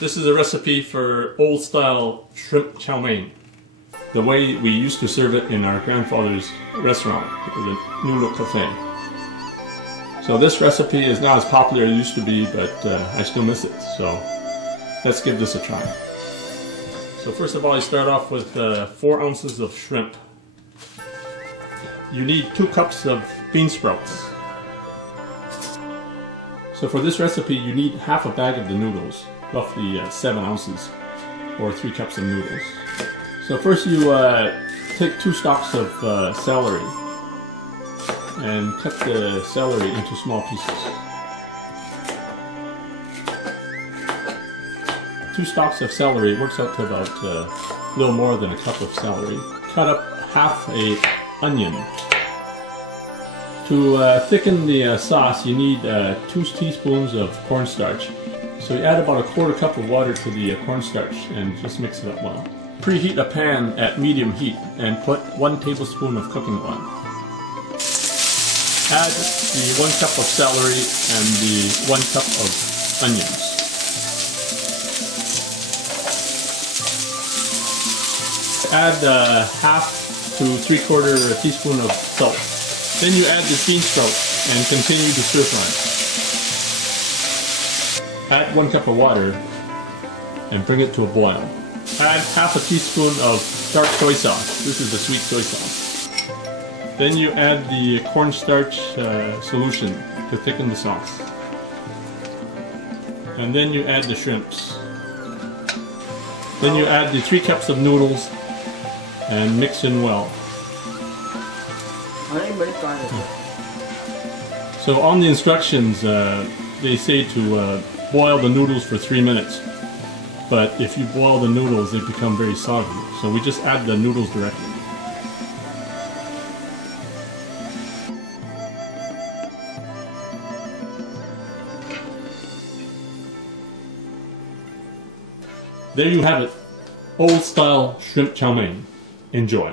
This is a recipe for old style shrimp chow mein. The way we used to serve it in our grandfather's restaurant, the Noodle Cafe. So this recipe is not as popular as it used to be, but I still miss it. So let's give this a try. So first of all, I start off with 4 ounces of shrimp. You need 2 cups of bean sprouts. So for this recipe, you need half a bag of the noodles, roughly 7 ounces, or 3 cups of noodles. So first you take 2 stalks of celery and cut the celery into small pieces. 2 stalks of celery works out to about a little more than a cup of celery. Cut up half a onion. To thicken the sauce, you need 2 teaspoons of cornstarch. So you add about a 1/4 cup of water to the cornstarch and just mix it up well. Preheat a pan at medium heat and put 1 tablespoon of cooking oil. Add the 1 cup of celery and the 1 cup of onions. Add half to 3/4 teaspoon of salt. Then you add the bean sprouts and continue to stir fry. Add 1 cup of water and bring it to a boil. Add half a teaspoon of dark soy sauce. This is the sweet soy sauce. Then you add the cornstarch solution to thicken the sauce. And then you add the shrimps. Then you add the 3 cups of noodles and mix in well. So on the instructions, they say to boil the noodles for 3 minutes. But if you boil the noodles, they become very soggy. So we just add the noodles directly. There you have it. Old style shrimp chow mein. Enjoy.